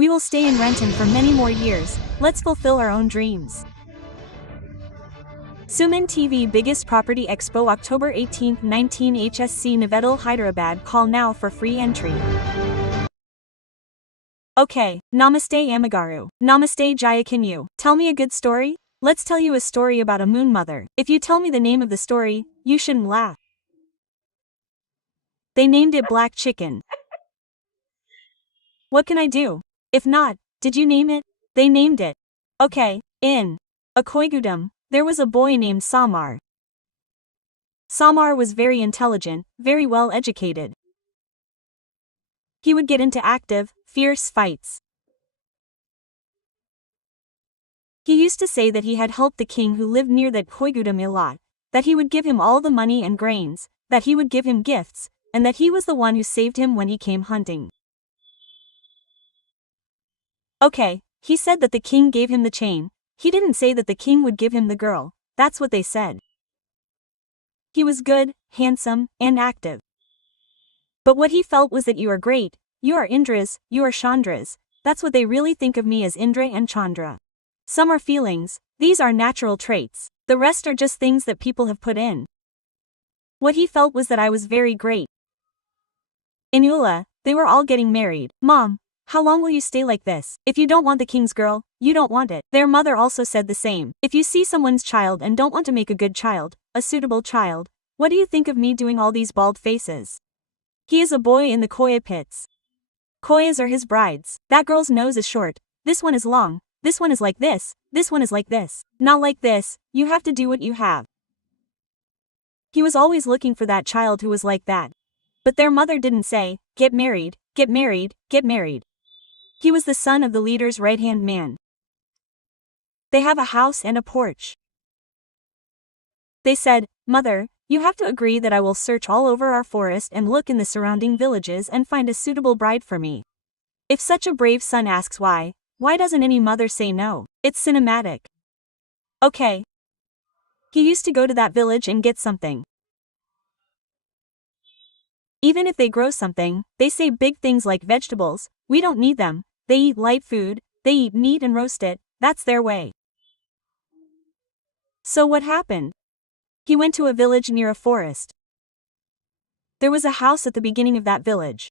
We will stay in Renton for many more years. Let's fulfill our own dreams. SumanTV Biggest Property Expo October 18, 19 HSC Navedal Hyderabad. Call now for free entry. Okay, Namaste Amagaru. Namaste Jaya. Can you tell me a good story? Let's tell you a story about a moon mother. If you tell me the name of the story, you shouldn't laugh. They named it Black Chicken. What can I do? If not, did you name it? They named it. Okay, in Akoigudam, there was a boy named Samar. Samar was very intelligent, very well educated. He would get into active, fierce fights. He used to say that he had helped the king who lived near that Koigudam a lot, that he would give him all the money and grains, that he would give him gifts, and that he was the one who saved him when he came hunting. Okay, he said that the king gave him the chain. He didn't say that the king would give him the girl. That's what they said. He was good, handsome, and active. But what he felt was that you are great, you are Indras, you are Chandras. That's what they really think of me as, Indra and Chandra. Some are feelings, these are natural traits. The rest are just things that people have put in. What he felt was that I was very great. In Ula, they were all getting married. Mom, how long will you stay like this? If you don't want the king's girl, you don't want it. Their mother also said the same. If you see someone's child and don't want to make a good child, a suitable child, what do you think of me doing all these bald faces? He is a boy in the Koya pits. Koyas are his brides. That girl's nose is short, this one is long, this one is like this one is like this. Not like this, you have to do what you have. He was always looking for that child who was like that. But their mother didn't say, get married, get married, get married. He was the son of the leader's right-hand man. They have a house and a porch. They said, Mother, you have to agree that I will search all over our forest and look in the surrounding villages and find a suitable bride for me. If such a brave son asks why doesn't any mother say no? It's cinematic. Okay. He used to go to that village and get something. Even if they grow something, they say big things like vegetables, we don't need them. They eat light food, they eat meat and roast it, that's their way. So what happened? He went to a village near a forest. There was a house at the beginning of that village.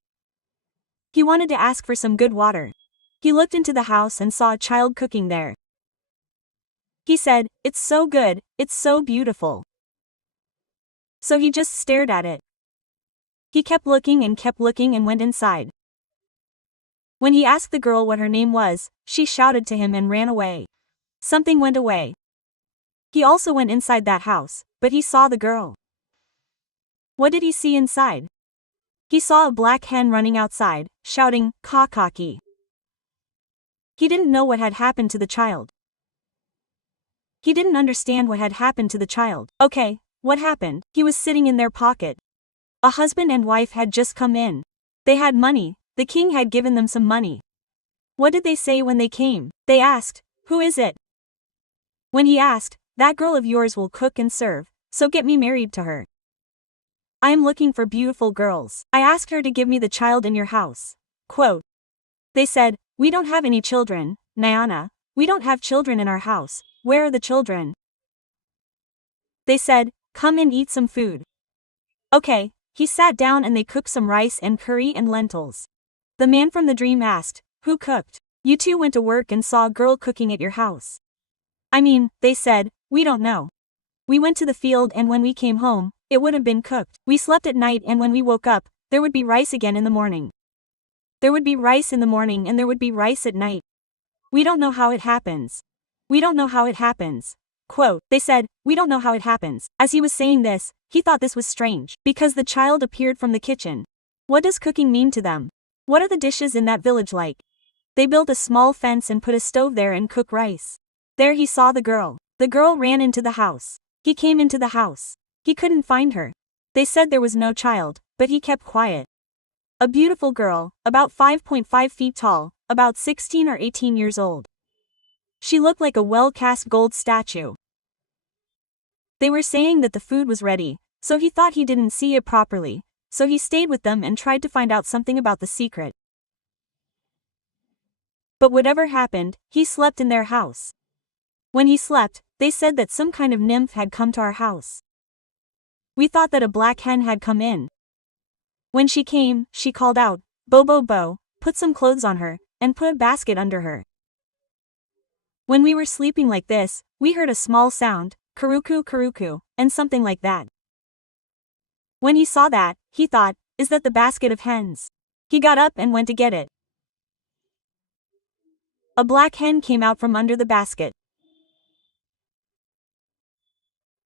He wanted to ask for some good water. He looked into the house and saw a child cooking there. He said, it's so good, it's so beautiful. So he just stared at it. He kept looking and went inside. When he asked the girl what her name was, she shouted to him and ran away. Something went away. He also went inside that house, but he saw the girl. What did he see inside? He saw a black hen running outside, shouting, caw-caw-kee. He didn't know what had happened to the child. He didn't understand what had happened to the child. Okay, what happened? He was sitting in their pocket. A husband and wife had just come in. They had money, the king had given them some money. What did they say when they came? They asked, who is it? When he asked, that girl of yours will cook and serve, so get me married to her. I am looking for beautiful girls. I asked her to give me the child in your house. Quote. They said, we don't have any children, Nayana, we don't have children in our house, where are the children? They said, come and eat some food. Okay, he sat down and they cooked some rice and curry and lentils. The man from the dream asked, who cooked? You two went to work and saw a girl cooking at your house. I mean, they said, we don't know. We went to the field and when we came home, it would have been cooked. We slept at night and when we woke up, there would be rice again in the morning. There would be rice in the morning and there would be rice at night. We don't know how it happens. We don't know how it happens. Quote, they said, we don't know how it happens. As he was saying this, he thought this was strange, because the child appeared from the kitchen. What does cooking mean to them? What are the dishes in that village like? They built a small fence and put a stove there and cook rice. There he saw the girl. The girl ran into the house. He came into the house. He couldn't find her. They said there was no child, but he kept quiet. A beautiful girl, about 5.5 feet tall, about 16 or 18 years old. She looked like a well-cast gold statue. They were saying that the food was ready, so he thought he didn't see it properly, so he stayed with them and tried to find out something about the secret. But whatever happened, he slept in their house. When he slept, they said that some kind of nymph had come to our house. We thought that a black hen had come in. When she came, she called out, "Bo bo bo," put some clothes on her, and put a basket under her. When we were sleeping like this, we heard a small sound, karuku karuku, and something like that. When he saw that, he thought, "Is that the basket of hens?" He got up and went to get it. A black hen came out from under the basket.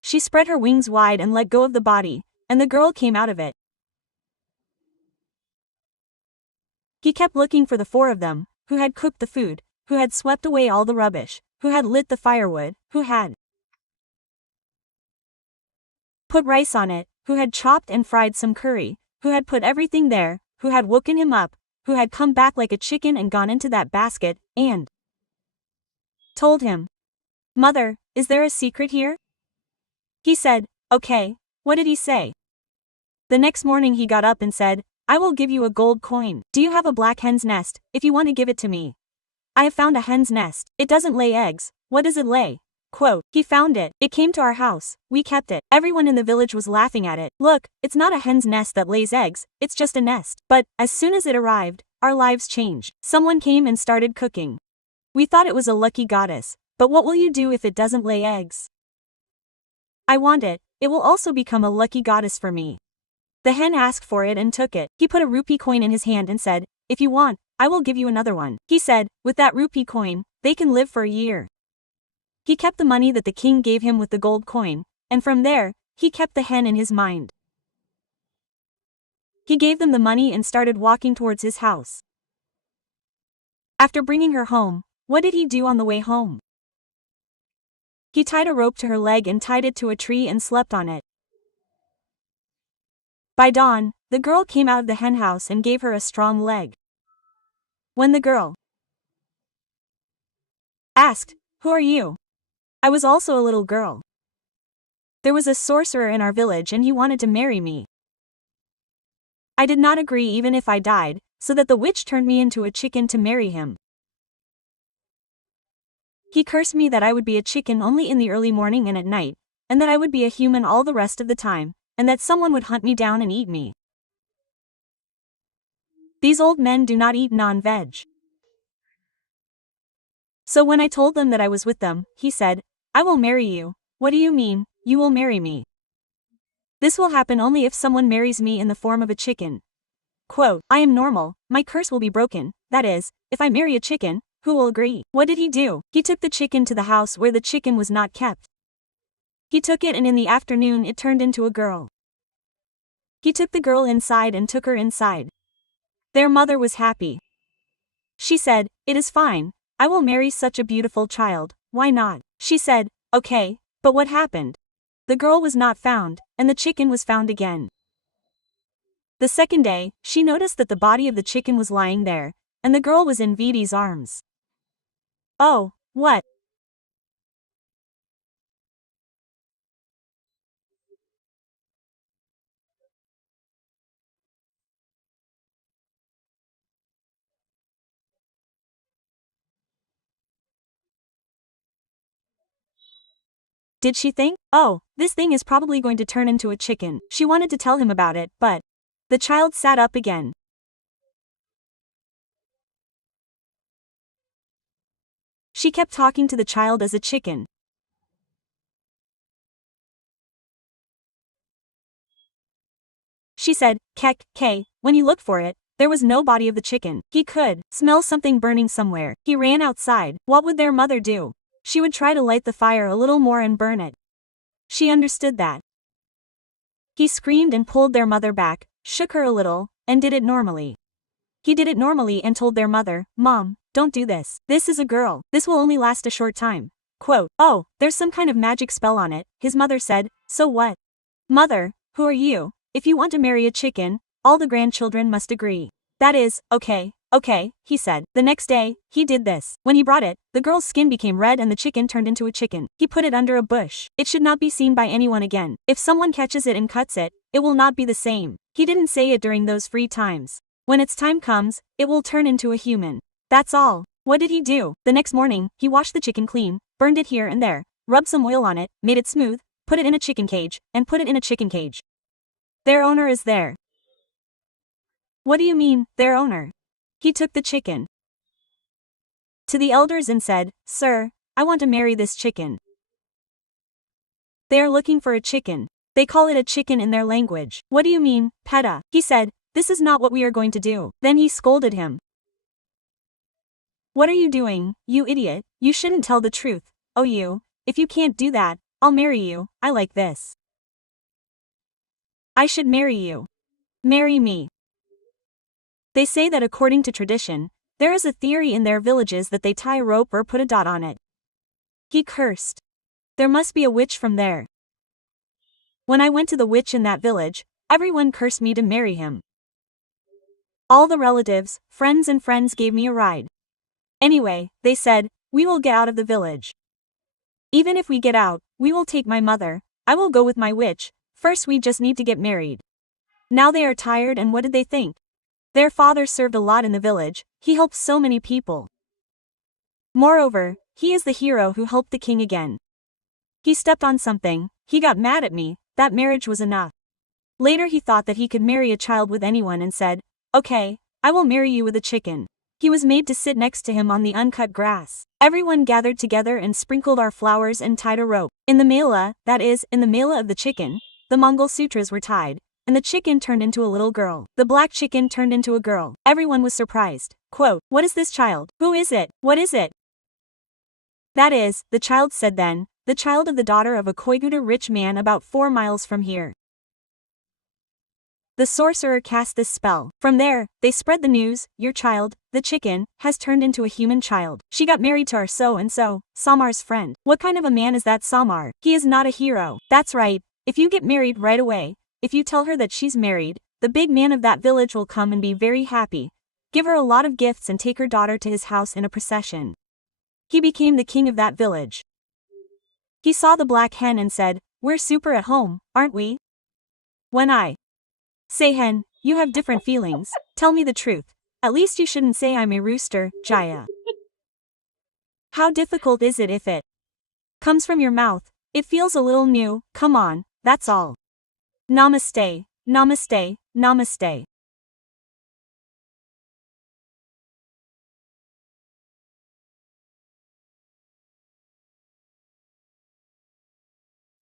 She spread her wings wide and let go of the body, and the girl came out of it. He kept looking for the four of them, who had cooked the food, who had swept away all the rubbish, who had lit the firewood, who had put rice on it, who had chopped and fried some curry, who had put everything there, who had woken him up, who had come back like a chicken and gone into that basket, and told him, "Mother, is there a secret here?" He said, "Okay." What did he say? The next morning he got up and said, "I will give you a gold coin. Do you have a black hen's nest? If you want to give it to me. I have found a hen's nest. It doesn't lay eggs. What does it lay?" Quote, he found it. It came to our house. We kept it. Everyone in the village was laughing at it. Look, it's not a hen's nest that lays eggs, it's just a nest. But, as soon as it arrived, our lives changed. Someone came and started cooking. We thought it was a lucky goddess. But what will you do if it doesn't lay eggs? I want it. It will also become a lucky goddess for me. The hen asked for it and took it. He put a rupee coin in his hand and said, "If you want, I will give you another one." He said, with that rupee coin, they can live for a year. He kept the money that the king gave him with the gold coin, and from there, he kept the hen in his mind. He gave them the money and started walking towards his house. After bringing her home, what did he do on the way home? He tied a rope to her leg and tied it to a tree and slept on it. By dawn, the girl came out of the hen house and gave her a strong leg. When the girl asked, "Who are you?" I was also a little girl. There was a sorcerer in our village and he wanted to marry me. I did not agree even if I died, so that the witch turned me into a chicken to marry him. He cursed me that I would be a chicken only in the early morning and at night, and that I would be a human all the rest of the time, and that someone would hunt me down and eat me. These old men do not eat non-veg. So when I told them that I was with them, he said, "I will marry you." What do you mean, you will marry me? This will happen only if someone marries me in the form of a chicken. Quote, I am normal, my curse will be broken, that is, if I marry a chicken, who will agree? What did he do? He took the chicken to the house where the chicken was not kept. He took it and in the afternoon it turned into a girl. He took the girl inside and took her inside. Their mother was happy. She said, "It is fine. I will marry such a beautiful child, why not?" She said, "Okay, but what happened?" The girl was not found, and the chicken was found again. The second day, she noticed that the body of the chicken was lying there, and the girl was in Vidi's arms. Oh, what? Did she think, "Oh, this thing is probably going to turn into a chicken"? She wanted to tell him about it, but the child sat up again. She kept talking to the child as a chicken. She said, "Kek, K." When he looked for it, there was no body of the chicken. He could smell something burning somewhere. He ran outside. What would their mother do? She would try to light the fire a little more and burn it. She understood that. He screamed and pulled their mother back, shook her a little, and did it normally. He did it normally and told their mother, "Mom, don't do this. This is a girl. This will only last a short time." Quote, "Oh, there's some kind of magic spell on it." His mother said, "So what?" "Mother, who are you? If you want to marry a chicken, all the grandchildren must agree." "That is, okay, he said. The next day, he did this. When he brought it, the girl's skin became red and the chicken turned into a chicken. He put it under a bush. It should not be seen by anyone again. If someone catches it and cuts it, it will not be the same. He didn't say it during those free times. When its time comes, it will turn into a human. That's all. What did he do? The next morning, he washed the chicken clean, burned it here and there, rubbed some oil on it, made it smooth, put it in a chicken cage, and put it in a chicken cage. Their owner is there. What do you mean, their owner? He took the chicken to the elders and said, Sir, I want to marry this chicken. They are looking for a chicken. They call it a chicken in their language. What do you mean, Peta? He said, this is not what we are going to do. Then he scolded him. What are you doing, you idiot? You shouldn't tell the truth. Oh you, if you can't do that, I'll marry you. I like this. I should marry you. Marry me. They say that according to tradition, there is a theory in their villages that they tie a rope or put a dot on it. He cursed. There must be a witch from there. When I went to the witch in that village, everyone cursed me to marry him. All the relatives, friends gave me a ride. Anyway, they said, we will get out of the village. Even if we get out, we will take my mother. I will go with my witch. First we just need to get married. Now they are tired and what did they think? Their father served a lot in the village, he helped so many people. Moreover, he is the hero who helped the king again. He stepped on something, he got mad at me, that marriage was enough. Later he thought that he could marry a child with anyone and said, okay, I will marry you with a chicken. He was made to sit next to him on the uncut grass. Everyone gathered together and sprinkled our flowers and tied a rope. In the mela, that is, in the mela of the chicken, the Mongol sutras were tied, and the chicken turned into a little girl. The black chicken turned into a girl. Everyone was surprised. Quote, what is this child? Who is it? What is it? That is, the child said then, the child of the daughter of a Koiguta rich man about 4 miles from here. The sorcerer cast this spell. From there, they spread the news, your child, the chicken, has turned into a human child. She got married to our so-and-so, Samar's friend. What kind of a man is that Samar? He is not a hero. That's right, if you get married right away, if you tell her that she's married, the big man of that village will come and be very happy. Give her a lot of gifts and take her daughter to his house in a procession. He became the king of that village. He saw the black hen and said, we're super at home, aren't we? When I say hen, you have different feelings. Tell me the truth. At least you shouldn't say I'm a rooster, Jaya. How difficult is it if it comes from your mouth? It feels a little new, come on, that's all. Namaste, namaste, namaste.